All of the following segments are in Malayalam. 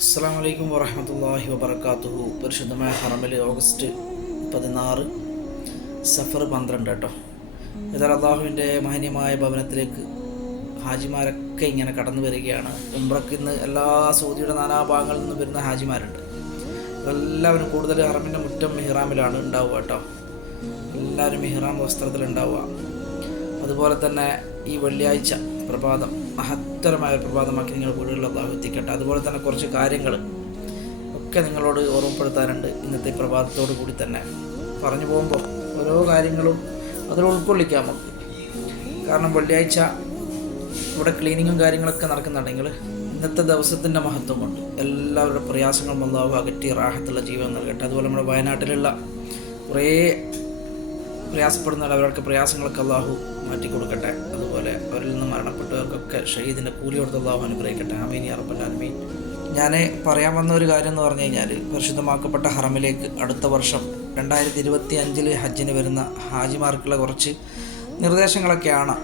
അസ്സാം വലൈക്കും വറഹമത്തല്ലാഹി വബർക്കാത്തുഹു പരിശുദ്ധമായ ഹറമിൽ ഓഗസ്റ്റ് പതിനാറ് സഫർ പന്ത്രണ്ട് കേട്ടോ. എന്നാൽ അള്ളാഹുവിന്റെ മഹനീയമായ ഭവനത്തിലേക്ക് ഹാജിമാരൊക്കെ ഇങ്ങനെ കടന്നു വരികയാണ്. ഉംറക്ക് ഇന്ന് എല്ലാ സൗദിയുടെ നാനാഭാഗങ്ങളിൽ നിന്നും വരുന്ന ഹാജിമാരുണ്ട്. എല്ലാവരും കൂടുതൽ ഹറമിന്റെ മുറ്റം മിഹ്റാമിലാണ് ഉണ്ടാവുക കേട്ടോ. എല്ലാവരും മിഹ്റാം വസ്ത്രത്തിലുണ്ടാവുക. അതുപോലെ തന്നെ ഈ വെള്ളിയാഴ്ച പ്രഭാതം മഹത്തരമായ ഒരു പ്രഭാതമാക്കി നിങ്ങൾ വീടുകളിൽ അള്ളാഹു എത്തിക്കട്ടെ. അതുപോലെ തന്നെ കുറച്ച് കാര്യങ്ങൾ ഒക്കെ നിങ്ങളോട് ഓർമ്മപ്പെടുത്താനുണ്ട് ഇന്നത്തെ പ്രഭാതത്തോടു കൂടി തന്നെ. പറഞ്ഞു പോകുമ്പോൾ ഓരോ കാര്യങ്ങളും അതിൽ ഉൾക്കൊള്ളിക്കാം നമുക്ക്. കാരണം വെള്ളിയാഴ്ച ഇവിടെ ക്ലീനിങ്ങും കാര്യങ്ങളൊക്കെ നടക്കുന്നുണ്ടെങ്കിൽ ഇന്നത്തെ ദിവസത്തിന്റെ മഹത്വം കൊണ്ട് എല്ലാവരുടെ പ്രയാസങ്ങളും അള്ളാഹു അകറ്റി റാഹത്തുള്ള ജീവൻ നൽകട്ടെ. അതുപോലെ നമ്മുടെ വയനാട്ടിലുള്ള കുറേ പ്രയാസപ്പെടുന്ന അവർക്ക് പ്രയാസങ്ങളൊക്കെ അള്ളാഹു മാറ്റി കൊടുക്കട്ടെ. അതുപോലെ അവരിൽ നിന്ന് മരണപ്പെട്ടവർക്കൊക്കെ ഷഹീദിന്റെ കൂലി കൊടുത്ത് അള്ളാഹു അനുഗ്രഹിക്കട്ടെ. അമീൻ അറബല്ലാമീൻ ഞാൻ പറയാൻ വന്ന ഒരു കാര്യം എന്ന് പറഞ്ഞു കഴിഞ്ഞാൽ പരിശുദ്ധമാക്കപ്പെട്ട ഹറമിലേക്ക് അടുത്ത വർഷം രണ്ടായിരത്തി ഇരുപത്തി അഞ്ചിൽ ഹജ്ജിന് വരുന്ന ഹാജിമാർക്കുള്ള കുറച്ച് നിർദ്ദേശങ്ങളൊക്കെയാണ്.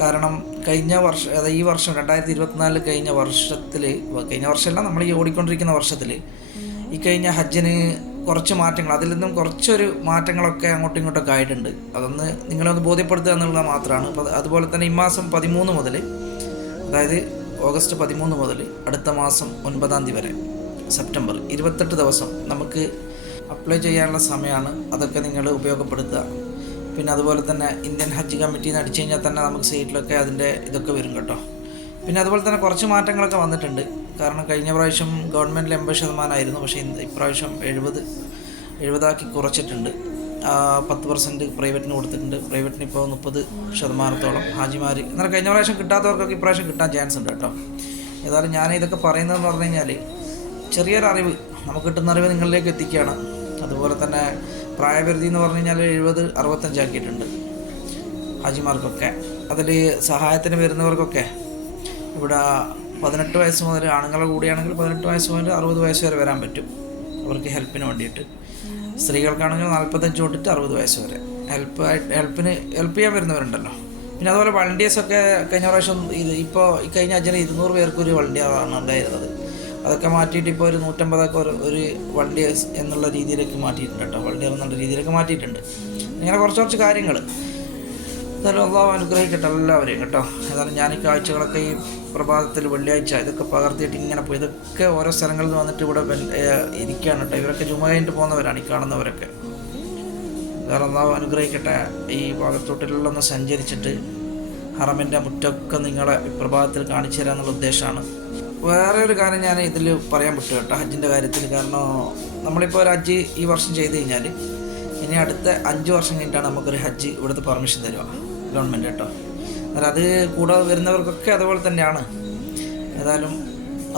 കാരണം കഴിഞ്ഞ വർഷം അതായത് ഈ വർഷം രണ്ടായിരത്തി ഇരുപത്തിനാലിൽ കഴിഞ്ഞ വർഷത്തിൽ കഴിഞ്ഞ വർഷമല്ല നമ്മൾ ഈ ഓടിക്കൊണ്ടിരിക്കുന്ന വർഷത്തിൽ ഈ കഴിഞ്ഞ ഹജ്ജിന് കുറച്ച് മാറ്റങ്ങൾ അതിൽ നിന്നും കുറച്ചൊരു മാറ്റങ്ങളൊക്കെ അങ്ങോട്ടും ഇങ്ങോട്ടൊക്കെ ആയിട്ടുണ്ട്. അതൊന്ന് നിങ്ങളൊന്ന് ബോധ്യപ്പെടുത്തുക എന്നുള്ളത് മാത്രമാണ്. അപ്പോൾ അതുപോലെ തന്നെ ഈ മാസം പതിമൂന്ന് മുതൽ അതായത് ഓഗസ്റ്റ് പതിമൂന്ന് മുതൽ അടുത്ത മാസം ഒൻപതാം തീയതി വരെ സെപ്റ്റംബർ ഇരുപത്തെട്ട് ദിവസം നമുക്ക് അപ്ലൈ ചെയ്യാനുള്ള സമയമാണ്. അതൊക്കെ നിങ്ങൾ ഉപയോഗപ്പെടുത്തുക. പിന്നെ അതുപോലെ തന്നെ ഇന്ത്യൻ ഹജ്ജ് കമ്മിറ്റി നിന്ന് അടിച്ചു കഴിഞ്ഞാൽ തന്നെ നമുക്ക് സീറ്റിലൊക്കെ അതിന്റെ ഇതൊക്കെ വരും കേട്ടോ. പിന്നെ അതുപോലെ തന്നെ കുറച്ച് മാറ്റങ്ങളൊക്കെ വന്നിട്ടുണ്ട്. കാരണം കഴിഞ്ഞ പ്രാവശ്യം ഗവൺമെന്റിൽ എൺപത് ശതമാനമായിരുന്നു. പക്ഷേ ഇപ്രാവശ്യം എഴുപത് എഴുപതാക്കി കുറച്ചിട്ടുണ്ട്. പത്ത് പെർസെന്റ് പ്രൈവറ്റിന് കൊടുത്തിട്ടുണ്ട്. പ്രൈവറ്റിന് ഇപ്പോൾ മുപ്പത് ശതമാനത്തോളം ഹാജിമാർ എന്നാൽ കഴിഞ്ഞ പ്രാവശ്യം കിട്ടാത്തവർക്കൊക്കെ ഇപ്രാവശ്യം കിട്ടാൻ ചാൻസ് ഉണ്ട് കേട്ടോ. ഏതായാലും ഞാൻ ഇതൊക്കെ പറയുന്നതെന്ന് പറഞ്ഞു കഴിഞ്ഞാൽ ചെറിയൊരു അറിവ് നമുക്ക് കിട്ടുന്ന അറിവ് നിങ്ങളിലേക്ക് എത്തിക്കുകയാണ്. അതുപോലെ തന്നെ പ്രായപരിധി എന്ന് പറഞ്ഞു കഴിഞ്ഞാൽ എഴുപത് അറുപത്തഞ്ചാക്കിയിട്ടുണ്ട് ഹാജിമാർക്കൊക്കെ. അതിൽ സഹായത്തിന് വരുന്നവർക്കൊക്കെ ഇവിടെ പതിനെട്ട് വയസ്സ് മുതൽ ആണുങ്ങളെ കൂടിയാണെങ്കിൽ പതിനെട്ട് വയസ്സ് മുതൽ അറുപത് വയസ്സ് വരെ വരാൻ പറ്റും. അവർക്ക് ഹെൽപ്പിന് വേണ്ടിയിട്ട്. സ്ത്രീകൾക്കാണെങ്കിൽ നാൽപ്പത്തഞ്ച് തൊട്ടിട്ട് അറുപത് വയസ്സ് വരെ. ഹെൽപ്പ് ഹെൽപ്പിന് ഹെൽപ്പ് ചെയ്യാൻ വരുന്നവരുണ്ടല്ലോ. പിന്നെ അതുപോലെ വളണ്ടിയേഴ്സൊക്കെ കഴിഞ്ഞ പ്രാവശ്യം ഇത് ഇപ്പോൾ ഈ കഴിഞ്ഞ അഞ്ചിന് ഇരുന്നൂറ് പേർക്ക് ഒരു വളണ്ടിയറാണ് ഉണ്ടായിരുന്നത്. അതൊക്കെ മാറ്റിയിട്ട് ഇപ്പോൾ ഒരു നൂറ്റമ്പതൊക്കെ ഒരു ഒരു വളണ്ടിയേഴ്സ് എന്നുള്ള രീതിയിലേക്ക് മാറ്റിയിട്ടുണ്ട് കേട്ടോ. വളണ്ടിയർ എന്നുള്ള രീതിയിലേക്ക് മാറ്റിയിട്ടുണ്ട്. ഇങ്ങനെ കുറച്ച് കുറച്ച് കാര്യങ്ങൾ എന്തായാലും അള്ളാഹു അനുഗ്രഹിക്കട്ടെ എല്ലാവരെയും കേട്ടോ. ഏതായാലും ഞാൻ ഈ കാഴ്ചകളൊക്കെ ഈ പ്രഭാതത്തിൽ വെള്ളിയാഴ്ച ഇതൊക്കെ പകർത്തിയിട്ട് ഇങ്ങനെ പോയി. ഇതൊക്കെ ഓരോ സ്ഥലങ്ങളിൽ നിന്ന് വന്നിട്ട് ഇവിടെ ഇരിക്കുകയാണ് കേട്ടോ. ഇവരൊക്കെ ജുമ കഴിഞ്ഞിട്ട് പോകുന്നവരാണ് ഈ കാണുന്നവരൊക്കെ. വേറെ അനുഗ്രഹിക്കട്ടെ. ഈ ഭാഗത്തോട്ടിലൊന്ന് സഞ്ചരിച്ചിട്ട് ഹറമിന്റെ മുറ്റൊക്കെ നിങ്ങളെ പ്രഭാതത്തിൽ കാണിച്ചു തരാമെന്നുള്ള ഉദ്ദേശമാണ്. വേറെ ഒരു കാര്യം ഞാൻ ഇതിൽ പറയാൻ പറ്റും കേട്ടോ ഹജ്ജിന്റെ കാര്യത്തിൽ. കാരണം നമ്മളിപ്പോൾ ഒരു ഹജ്ജ് ഈ വർഷം ചെയ്ത് കഴിഞ്ഞാൽ ഇനി അടുത്ത അഞ്ച് വർഷം കഴിഞ്ഞിട്ടാണ് നമുക്കൊരു ഹജ്ജ് ഇവിടുത്തെ പെർമിഷൻ തരിക. ഗവൺമെന്റ് കേട്ടോ. അന്നേരം അത് കൂടാതെ വരുന്നവർക്കൊക്കെ അതുപോലെ തന്നെയാണ്. ഏതായാലും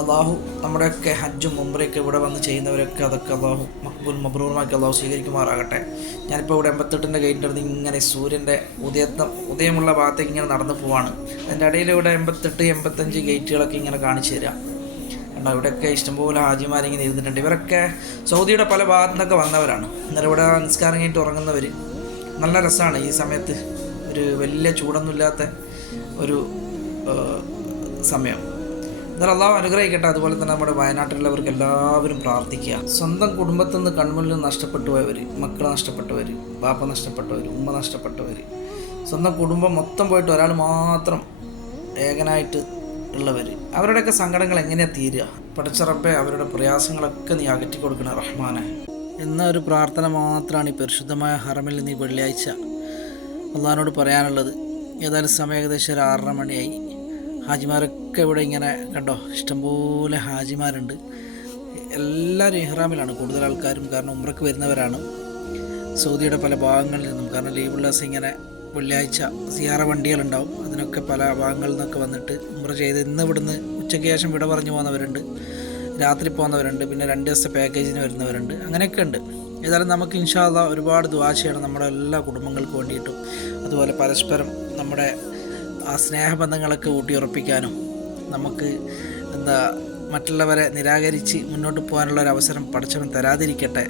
അള്ളാഹു നമ്മുടെയൊക്കെ ഹജ്ജും മുമ്പറയൊക്കെ ഇവിടെ വന്ന് ചെയ്യുന്നവരൊക്കെ അതൊക്കെ അള്ളാഹു മക്ബൂൽ മബ്രൂറുമാക്കി അള്ളാഹു സ്വീകരിക്കുമാറാകട്ടെ. ഞാനിപ്പോൾ ഇവിടെ എൺപത്തെട്ടിന്റെ ഗേറ്റിന്റെ അടുത്ത് ഇങ്ങനെ സൂര്യന്റെ ഉദയത്തം ഉദയമുള്ള ഭാഗത്തേക്ക് ഇങ്ങനെ നടന്നു പോവാണ്. അതിന്റെ ഇടയിൽ ഇവിടെ എൺപത്തെട്ട് എൺപത്തഞ്ച് ഗേറ്റുകളൊക്കെ ഇങ്ങനെ കാണിച്ചു തരാം. കണ്ടോ ഇവിടെയൊക്കെ ഇഷ്ടംപോലെ ഹാജിമാരിങ്ങനെ ഇരുന്നിട്ടുണ്ട്. ഇവരൊക്കെ സൗദിയുടെ പല ഭാഗത്തു നിന്നൊക്കെ വന്നവരാണ്. അന്നേരം ഇവിടെ നിസ്കാരം കഴിഞ്ഞിട്ട് ഉറങ്ങുന്നവർ നല്ല രസമാണ് ഈ സമയത്ത്. ഒരു വലിയ ചൂടൊന്നുമില്ലാത്ത ഒരു സമയം. എന്നാൽ അള്ളാഹു അനുഗ്രഹിക്കട്ടെ. അതുപോലെ തന്നെ നമ്മുടെ വയനാട്ടിലുള്ളവർക്ക് എല്ലാവരും പ്രാർത്ഥിക്കുക. സ്വന്തം കുടുംബത്തിൽ നിന്ന് കൺമുന്നിൽ നഷ്ടപ്പെട്ടു പോയവർ മക്കൾ നഷ്ടപ്പെട്ടവർ ബാപ്പ നഷ്ടപ്പെട്ടവർ ഉമ്മ നഷ്ടപ്പെട്ടവർ സ്വന്തം കുടുംബം മൊത്തം പോയിട്ട് ഒരാൾ മാത്രം ഏകനായിട്ട് ഉള്ളവർ. അവരുടെയൊക്കെ സങ്കടങ്ങൾ എങ്ങനെയാണ് തീരുക? പടച്ചറപ്പെ അവരുടെ പ്രയാസങ്ങളൊക്കെ നീ അകറ്റി കൊടുക്കണം റഹ്മാനെ. എന്ന ഒരു പ്രാർത്ഥന മാത്രമാണ് ഈ പരിശുദ്ധമായ ഹറമിൽ നീ വെള്ളിയാഴ്ച അള്ളഹാനോട് പറയാനുള്ളത്. ഏതായാലും സമയം ഏകദേശം ഒരു ആറര മണിയായി. ഹാജിമാരൊക്കെ ഇവിടെ ഇങ്ങനെ കണ്ടോ? ഇഷ്ടംപോലെ ഹാജിമാരുണ്ട്. എല്ലാവരും ഇഹ്റാമിലാണ്. കൂടുതൽ ആൾക്കാരും കാരണം ഉമ്രക്ക് വരുന്നവരാണ്. സൗദിയുടെ പല ഭാഗങ്ങളിൽ നിന്നും. കാരണം ലീവുള്ള ഇങ്ങനെ വെള്ളിയാഴ്ച സിയാറ വണ്ടികളുണ്ടാവും. അതിനൊക്കെ പല ഭാഗങ്ങളിൽ നിന്നൊക്കെ വന്നിട്ട് ഉമ്ര ചെയ്ത് ഇന്ന് ഇവിടുന്ന് ഉച്ചയ്ക്ക് ശേഷം വിട പറഞ്ഞു പോകുന്നവരുണ്ട്. രാത്രി പോകുന്നവരുണ്ട് പിന്നെ രണ്ട് ദിവസത്തെ പാക്കേജിന് വരുന്നവരുണ്ട്. അങ്ങനെയൊക്കെ ഉണ്ട്. ഏതായാലും നമുക്ക് ഇൻഷാല്ല ഒരുപാട് ദ്വാ ചെയ്യണം നമ്മുടെ എല്ലാ കുടുംബങ്ങൾക്ക് വേണ്ടിയിട്ടും. അതുപോലെ പരസ്പരം നമ്മുടെ ആ സ്നേഹബന്ധങ്ങളൊക്കെ ഊട്ടിയുറപ്പിക്കാനും നമുക്ക് എന്താ മറ്റുള്ളവരെ നിരാകരിച്ച് മുന്നോട്ട് പോകാനുള്ള ഒരു അവസരം പഠിച്ചവൻ തരാതിരിക്കട്ടെ.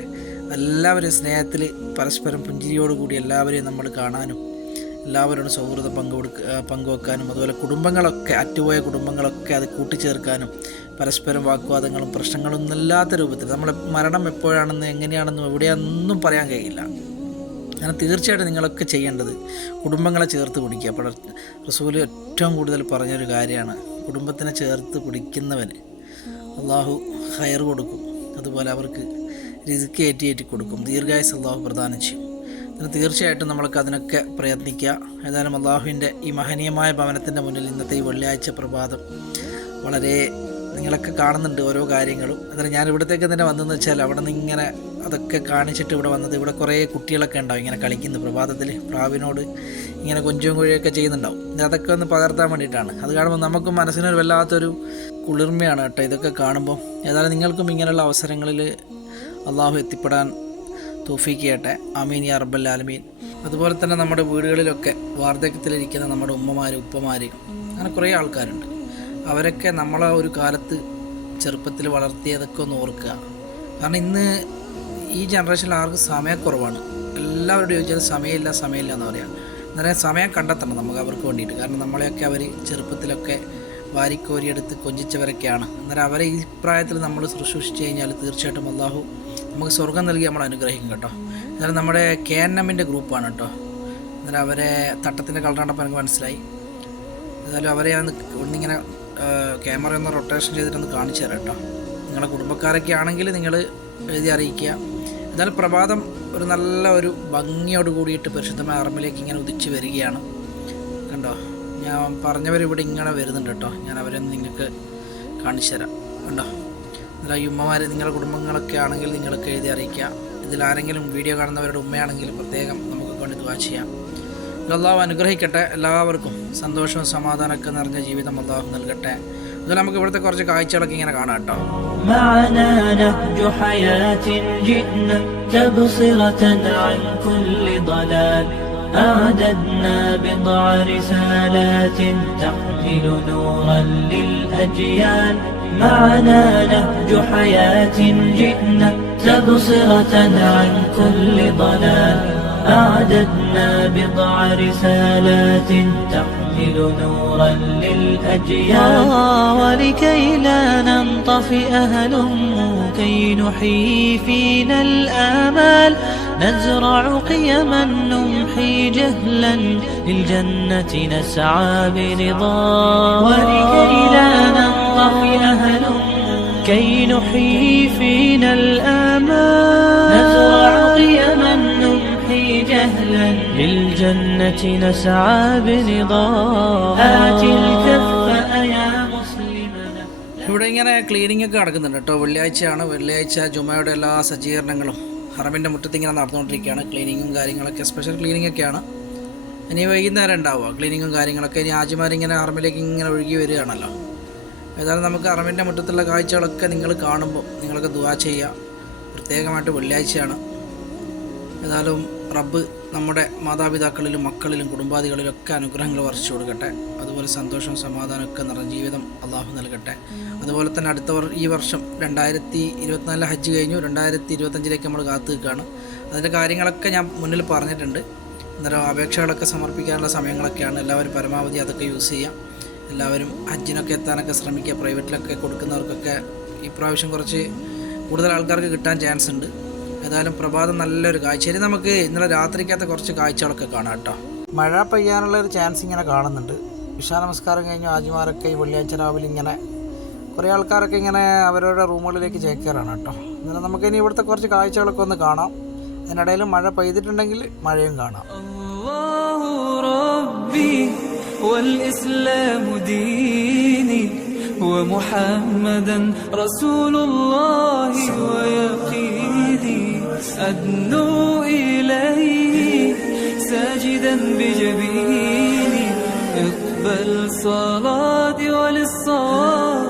എല്ലാവരും സ്നേഹത്തിൽ പരസ്പരം പുഞ്ചിരിയോടുകൂടി എല്ലാവരെയും നമ്മൾ കാണാനും എല്ലാവരോടും സൗഹൃദം പങ്കുകൊടുക്ക പങ്കുവെക്കാനും അതുപോലെ കുടുംബങ്ങളൊക്കെ അറ്റുപോയ കുടുംബങ്ങളൊക്കെ അത് കൂട്ടിച്ചേർക്കാനും പരസ്പരം വാഗ്വാദങ്ങളും പ്രശ്നങ്ങളൊന്നും ഇല്ലാത്ത രൂപത്തിൽ നമ്മളെ മരണം എപ്പോഴാണെന്നും എങ്ങനെയാണെന്നും എവിടെയാണെന്നും പറയാൻ കഴിയില്ല. അങ്ങനെ തീർച്ചയായിട്ടും നിങ്ങളൊക്കെ ചെയ്യേണ്ടത് കുടുംബങ്ങളെ ചേർത്ത് പിടിക്കുക. അപ്പോൾ റസൂൽ ഏറ്റവും കൂടുതൽ പറഞ്ഞൊരു കാര്യമാണ് കുടുംബത്തിനെ ചേർത്ത് പിടിക്കുന്നവന് അള്ളാഹു ഹയർ കൊടുക്കും അതുപോലെ അവർക്ക് രിസ്ക് ഏറ്റി ഏറ്റി കൊടുക്കും ദീർഘായുസ് അള്ളാഹു പ്രദാനം ചെയ്യും. തീർച്ചയായിട്ടും നമ്മൾക്ക് അതിനൊക്കെ പ്രയത്നിക്കുക ഏതായാലും അള്ളാഹുവിന്റെ ഈ മഹനീയമായ ഭവനത്തിന്റെ മുന്നിൽ ഇന്നത്തെ ഈ വെള്ളിയാഴ്ച പ്രഭാതം വളരെ നിങ്ങളൊക്കെ കാണുന്നുണ്ട് ഓരോ കാര്യങ്ങളും. അന്നേരം ഞാൻ ഇവിടത്തേക്ക് തന്നെ വന്നതെന്ന് വെച്ചാൽ അവിടെ നിന്ന് ഇങ്ങനെ അതൊക്കെ കാണിച്ചിട്ട് ഇവിടെ വന്നത് ഇവിടെ കുറേ കുട്ടികളൊക്കെ ഉണ്ടാവും. ഇങ്ങനെ കളിക്കുന്നു. പ്രഭാതത്തിൽ പ്രാവിനോട് ഇങ്ങനെ കൊഞ്ചും കുഴിയൊക്കെ ചെയ്യുന്നുണ്ടാവും. അതൊക്കെ ഒന്ന് പകർത്താൻ വേണ്ടിയിട്ടാണ്. അത് കാണുമ്പോൾ നമുക്കും മനസ്സിനൊരു വല്ലാത്തൊരു കുളിർമയാണ് കേട്ടോ ഇതൊക്കെ കാണുമ്പോൾ. ഏതായാലും നിങ്ങൾക്കും ഇങ്ങനെയുള്ള അവസരങ്ങളിൽ അള്ളാഹു എത്തിപ്പെടാൻ തോഫീക്ക് ചെയ്യട്ടെ അമീൻ യാ ആലമീൻ. അതുപോലെ തന്നെ നമ്മുടെ വീടുകളിലൊക്കെ വാർദ്ധക്യത്തിലിരിക്കുന്ന നമ്മുടെ ഉമ്മമാർ ഉപ്പമാർ അങ്ങനെ കുറേ ആൾക്കാരുണ്ട്. അവരൊക്കെ നമ്മളെ ഒരു കാലത്ത് ചെറുപ്പത്തിൽ വളർത്തിയതൊക്കെ ഒന്ന് ഓർക്കുക. കാരണം ഇന്ന് ഈ ജനറേഷനിൽ ആർക്കും സമയക്കുറവാണ് എല്ലാവരോടും ചോദിച്ചാൽ സമയമില്ല സമയമില്ല എന്ന് പറയാം. അന്നേരം സമയം കണ്ടെത്തണം നമുക്ക് അവർക്ക് വേണ്ടിയിട്ട്. കാരണം നമ്മളെയൊക്കെ അവർ ചെറുപ്പത്തിലൊക്കെ വാരിക്കോരിയെടുത്ത് കൊഞ്ചിച്ചവരൊക്കെയാണ്. അന്നേരം അവരെ ഈ പ്രായത്തിൽ നമ്മൾ ശുശ്രൂഷിച്ച് കഴിഞ്ഞാൽ തീർച്ചയായിട്ടും അള്ളാഹു നമുക്ക് സ്വർഗം നൽകി നമ്മൾ അനുഗ്രഹിക്കും കേട്ടോ. എന്നാലും നമ്മുടെ കെ എൻ എമ്മിന്റെ ഗ്രൂപ്പാണ് കേട്ടോ. എന്നാലും അവരെ തട്ടത്തിന്റെ കളർ കണ്ടപ്പോൾ എനിക്ക് മനസ്സിലായി. എന്നാലും അവരെ ഒന്ന് ഒന്നിങ്ങനെ ക്യാമറ ഒന്ന് റൊട്ടേഷൻ ചെയ്തിട്ടൊന്ന് കാണിച്ചു തരാം കേട്ടോ. നിങ്ങളുടെ കുടുംബക്കാരൊക്കെ ആണെങ്കിൽ നിങ്ങൾ എഴുതി അറിയിക്കുക. എന്നാലും പ്രഭാതം ഒരു നല്ല ഒരു ഭംഗിയോട് കൂടിയിട്ട് പരിശുദ്ധമായ അറമ്പിലേക്ക് ഇങ്ങനെ ഉദിച്ച് വരികയാണ്. കണ്ടോ? ഞാൻ പറഞ്ഞവരിവിടെ ഇങ്ങനെ വരുന്നുണ്ട് കേട്ടോ. ഞാൻ അവരെ നിങ്ങൾക്ക് കാണിച്ചു തരാം. കണ്ടോ? എന്നാൽ ഈ ഉമ്മമാർ നിങ്ങളുടെ കുടുംബങ്ങളൊക്കെ ആണെങ്കിൽ നിങ്ങൾക്ക് എഴുതി അറിയിക്കുക ഇതിൽ ആരെങ്കിലും വീഡിയോ കാണുന്നവരുടെ ഉമ്മയാണെങ്കിൽ പ്രത്യേകം നമുക്ക് കൊണ്ട് ദുവാ ചെയ്യാം അള്ളാഹു അനുഗ്രഹിക്കട്ടെ എല്ലാവർക്കും സന്തോഷവും സമാധാനമൊക്കെ നിറഞ്ഞ ജീവിതം അള്ളാഹു നൽകട്ടെ അതുപോലെ നമുക്ക് ഇവിടുത്തെ കുറച്ച് കാഴ്ചകളൊക്കെ ഇങ്ങനെ കാണാം കേട്ടോ معنا نهج حياة جئنا تبصرة عن كل ضلال أعددنا بضع رسالات تحمل نورا للأجيال معنا نهج حياة جئنا تبصرة عن كل ضلال. أعددنا بضع رسالات تحمل نورا للأجيال. ولكي لا ننطفئ هلموا كي نحيي فينا الآمال. نزرع قيما نمحي جهلا للجنة نسعى برضا. ولكي لا ننطفئ هلموا كي نحيي فينا الآمال نزرع قيما نمحي جهلا للجنة نسعى برضا آت الكف يا مسلمنا ഇവിടെ ഇങ്ങനെ ക്ലീനിങ് ഒക്കെ നടക്കുന്നുണ്ട് കേട്ടോ വെള്ളിയാഴ്ചയാണ് വെള്ളിയാഴ്ച ജുമയുടെ എല്ലാ സജ്ജീകരണങ്ങളും ഹറമിൻ്റെ മുറ്റത്ത് ഇങ്ങനെ നടന്നുകൊണ്ടിരിക്കുകയാണ് ക്ലീനിങ്ങും കാര്യങ്ങളൊക്കെ സ്പെഷ്യൽ ക്ലീനിങ് ഒക്കെയാണ് ഇനി വൈകുന്നേരം ഉണ്ടാവുക ക്ലീനിങ്ങും കാര്യങ്ങളൊക്കെ ഇനി ആജിമാരിങ്ങനെ ഹറമിലേക്ക് ഇങ്ങനെ ഒഴുകി വരികയാണല്ലോ ഏതായാലും നമുക്ക് അറിവിന്റെ മുറ്റത്തുള്ള കാഴ്ചകളൊക്കെ നിങ്ങൾ കാണുമ്പോൾ നിങ്ങളൊക്കെ ദുവാ ചെയ്യുക. പ്രത്യേകമായിട്ട് വെള്ളിയാഴ്ചയാണ്. ഏതായാലും റബ്ബ് നമ്മുടെ മാതാപിതാക്കളിലും മക്കളിലും കുടുംബാദികളിലും ഒക്കെ അനുഗ്രഹങ്ങൾ വർഷിച്ചു കൊടുക്കട്ടെ. അതുപോലെ സന്തോഷവും സമാധാനമൊക്കെ നിറഞ്ഞ ജീവിതം അള്ളാഹു നൽകട്ടെ. അതുപോലെ തന്നെ അടുത്ത ഈ വർഷം രണ്ടായിരത്തി ഇരുപത്തിനാലിലെ ഹജ്ജ് കഴിഞ്ഞു. രണ്ടായിരത്തി ഇരുപത്തഞ്ചിലേക്ക് നമ്മൾ കാത്തു നിൽക്കുകയാണ്. അതിന്റെ കാര്യങ്ങളൊക്കെ ഞാൻ മുന്നിൽ പറഞ്ഞിട്ടുണ്ട്. അന്നേരം അപേക്ഷകളൊക്കെ സമർപ്പിക്കാനുള്ള സമയങ്ങളൊക്കെയാണ്. എല്ലാവരും പരമാവധി അതൊക്കെ യൂസ് ചെയ്യാം എല്ലാവരും ഹജ്ജിനൊക്കെ എത്താനൊക്കെ ശ്രമിക്കുക പ്രൈവറ്റിലൊക്കെ കൊടുക്കുന്നവർക്കൊക്കെ ഇപ്രാവശ്യം കുറച്ച് കൂടുതൽ ആൾക്കാർക്ക് കിട്ടാൻ ചാൻസ് ഉണ്ട്. ഏതായാലും പ്രഭാതം നല്ലൊരു കാഴ്ച. ശരി നമുക്ക് ഇന്നലെ രാത്രിക്കകത്ത് കുറച്ച് കാഴ്ചകളൊക്കെ കാണാം കേട്ടോ. മഴ പെയ്യാനുള്ള ഒരു ചാൻസ് ഇങ്ങനെ കാണുന്നുണ്ട്. വിശാലമസ്കാരം കഴിഞ്ഞു ആജിമാരൊക്കെ ഈ വെള്ളിയാഴ്ച രാവിലെ ഇങ്ങനെ കുറേ ആൾക്കാരൊക്കെ ഇങ്ങനെ അവരവരുടെ റൂമുകളിലേക്ക് ചേക്കേറാണ് കേട്ടോ. ഇന്നലെ നമുക്കിനി ഇവിടുത്തെ കുറച്ച് കാഴ്ചകളൊക്കെ ഒന്ന് കാണാം. അതിനിടയിൽ മഴ പെയ്തിട്ടുണ്ടെങ്കിൽ മഴയും കാണാം. والإسلام ديني ومحمدا رسول الله ويقيني أدنو إليه ساجدا بجبيني اقبل صلاتي وللصواب.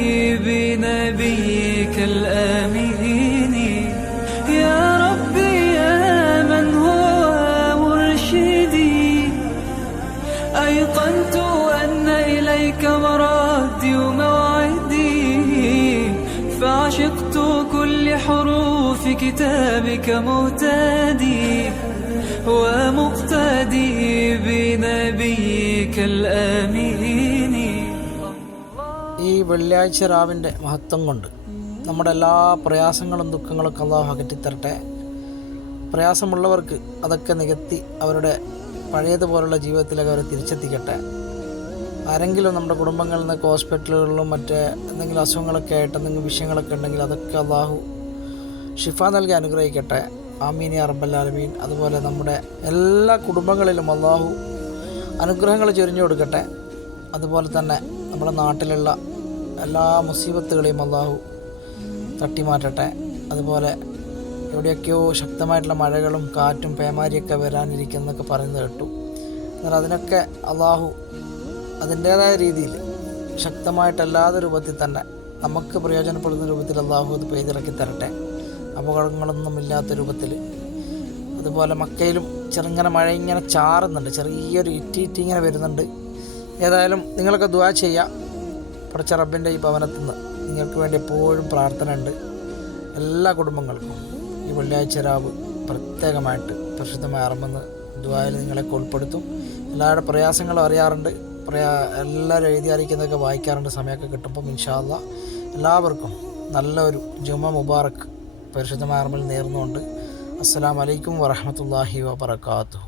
بنبيك الآمين يا ربي يا من هو مرشدي أيقنت أن إليك مرادي وموعدي فعشقت كل حروف كتابك مهتدي ومقتدي بنبيك الآمين ഈ വെള്ളിയാഴ്ച രാവിൻ്റെ മഹത്വം കൊണ്ട് നമ്മുടെ എല്ലാ പ്രയാസങ്ങളും ദുഃഖങ്ങളൊക്കെ അള്ളാഹു അകറ്റിത്തരട്ടെ. പ്രയാസമുള്ളവർക്ക് അതൊക്കെ നികത്തി അവരുടെ പഴയതുപോലുള്ള ജീവിതത്തിലേക്ക് അവരെ തിരിച്ചെത്തിക്കട്ടെ. ആരെങ്കിലും നമ്മുടെ കുടുംബങ്ങളിൽ നിന്നൊക്കെ ഹോസ്പിറ്റലുകളിലും മറ്റേ എന്തെങ്കിലും അസുഖങ്ങളൊക്കെ ആയിട്ട് എന്തെങ്കിലും വിഷയങ്ങളൊക്കെ ഉണ്ടെങ്കിൽ അതൊക്കെ അള്ളാഹു ഷിഫ നൽകി അനുഗ്രഹിക്കട്ടെ. ആമീൻ അറബല്ലാലമീൻ അതുപോലെ നമ്മുടെ എല്ലാ കുടുംബങ്ങളിലും അള്ളാഹു അനുഗ്രഹങ്ങൾ ചൊരിഞ്ഞു കൊടുക്കട്ടെ. അതുപോലെ തന്നെ നമ്മുടെ നാട്ടിലുള്ള എല്ലാ മുസീബത്തുകളെയും അള്ളാഹു തട്ടിമാറ്റട്ടെ. അതുപോലെ എവിടെയൊക്കെയോ ശക്തമായിട്ടുള്ള മഴകളും കാറ്റും പേമാരിയൊക്കെ വരാനിരിക്കുന്നൊക്കെ പറയുന്നത് കേട്ടു. എന്നാൽ അതിനൊക്കെ അള്ളാഹു അതിന്റേതായ രീതിയിൽ ശക്തമായിട്ടല്ലാത്ത രൂപത്തിൽ തന്നെ നമുക്ക് പ്രയോജനപ്പെടുന്ന രൂപത്തിൽ അള്ളാഹു അത് പെയ്തിറക്കി തരട്ടെ. അപകടങ്ങളൊന്നും ഇല്ലാത്ത രൂപത്തിൽ. അതുപോലെ മക്കയിലും ചെറുങ്ങനെ മഴ ഇങ്ങനെ ചാറുന്നുണ്ട്. ചെറിയൊരു ഇറ്റിറ്റി ഇങ്ങനെ വരുന്നുണ്ട്. ഏതായാലും നിങ്ങളൊക്കെ ദുവാ ചെയ്യുക പടച്ച റബ്ബിന്റെ ഈ ഭവനത്തിൽ നിന്ന് നിങ്ങൾക്ക് വേണ്ടി എപ്പോഴും പ്രാർത്ഥന ഉണ്ട് എല്ലാ കുടുംബങ്ങൾക്കും ഈ വെള്ളിയാഴ്ച രാവ് പ്രത്യേകമായിട്ട് പ്രശുദ്ധമായി ഇറങ്ങുന്ന ദ്വായിൽ നിങ്ങളൊക്കെ ഉൾപ്പെടുത്തും. എല്ലാവരുടെ പ്രയാസങ്ങളും അറിയാറുണ്ട്. പ്രയാ എല്ലാവരും എഴുതി അറിയിക്കുന്നതൊക്കെ വായിക്കാറുണ്ട്. സമയമൊക്കെ കിട്ടുമ്പോൾ ഇൻഷാല്ല എല്ലാവർക്കും നല്ലൊരു ജുമ മുബാറക് പരിശുദ്ധമായ അറമൽ നേർന്നുകൊണ്ട്. അസ്സാം വലൈക്കും വറഹമത്തല്ലാഹി വബർക്കാത്തു